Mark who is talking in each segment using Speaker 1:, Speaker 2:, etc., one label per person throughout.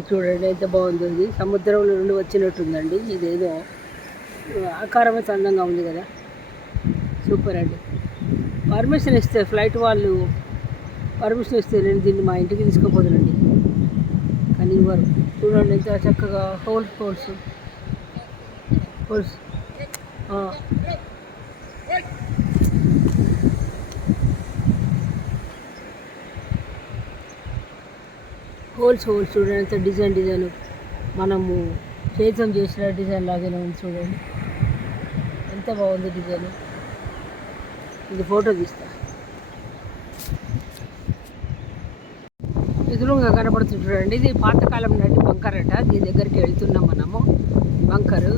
Speaker 1: ఇది చూడండి ఎంత బాగుందో ఇది. సముద్రంలో నుండి వచ్చినట్టుందండి. ఇదేదో ఆకారమే అందంగా ఉంది కదా. సూపర్ అండి. పర్మిషన్ ఇస్తే ఫ్లైట్ వాళ్ళు పర్మిషన్ ఇస్తే నేను దీన్ని మా ఇంటికి తీసుకుపోదునండి. కానీ ఇవ్వరు. చూడండి ఎంత చక్కగా holes. Holes. Holes holes holes చూడండి ఎంత డిజైన్ డిజైన్. మనము చేతం చేసిన డిజైన్ లాగానే ఉంది చూడండి. ఎంత బాగుంది డిజైన్. ఇది ఫోటో తీస్తా. ఎదురుగా కనపడుతుంది చూడండి. ఇది పాతకాలం నాటి బంకర్ అట. దీని దగ్గరికి వెళ్తున్నాం మనము. బంకరు.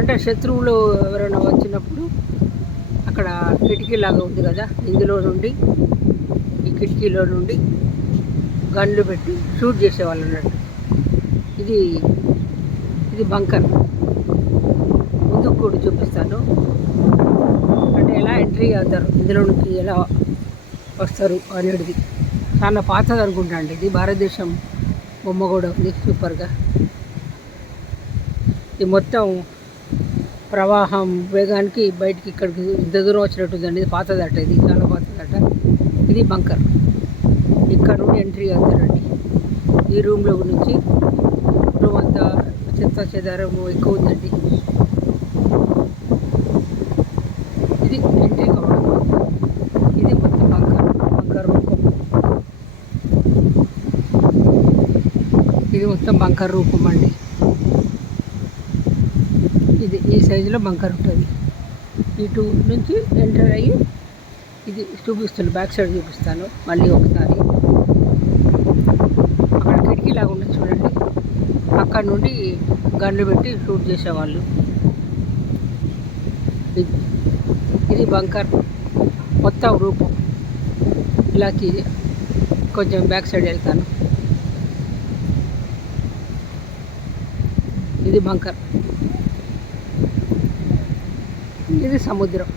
Speaker 1: అంటే శత్రువులు ఎవరైనా వచ్చినప్పుడు అక్కడ కిటికీ లాగా ఉంది కదా ఇందులో నుండి కిటికీలో నుండి గన్లు పెట్టి షూట్ చేసేవాళ్ళు అన్నట్టు. ఇది ఇది బంకర్. ముందుకు కూడా చూపిస్తాను. అంటే ఎలా ఎంట్రీ అవుతారు ఇందులో నుంచి ఎలా వస్తారు అనేది చాలా పాతది అనుకుంటా అండి. ఇది భారతదేశం బొమ్మ కూడా ఉంది సూపర్గా. ఇది మొత్తం ప్రవాహం వేగానికి బయటికి ఇక్కడికి ఇంత దూరం వచ్చినట్టుందండి ఇది పాతదట ఇది చాలా పాత ఇది బంకర్. ఇక్కడ నుండి ఎంట్రీ అవుతారండి. ఈ రూమ్లో నుంచి రూమ్ అంతా చెత్త చెదారము ఎక్కువ ఉందండి. ఇది ఎంట్రీ కావడం. ఇది మొత్తం బంకర్ బంకర్ రూపం. ఇది మొత్తం బంకర్ రూపం అండి. ఇది ఈ సైజులో బంకర్ ఉంటుంది. ఇటు నుంచి ఎంటర్ అయ్యి ఇది చూపిస్తాను బ్యాక్ సైడ్ చూపిస్తాను మళ్ళీ ఒకసారి. అక్కడ కిటికీ లాగా ఉంది చూడండి. అక్కడ నుండి గన్ను పెట్టి షూట్ చేసేవాళ్ళు. ఇది ఇది బంకర్ మొత్తం రూపం. ఇలాకి కొంచెం బ్యాక్ సైడ్ వెళ్తాను. ఇది బంకర్. ఇది సముద్రం.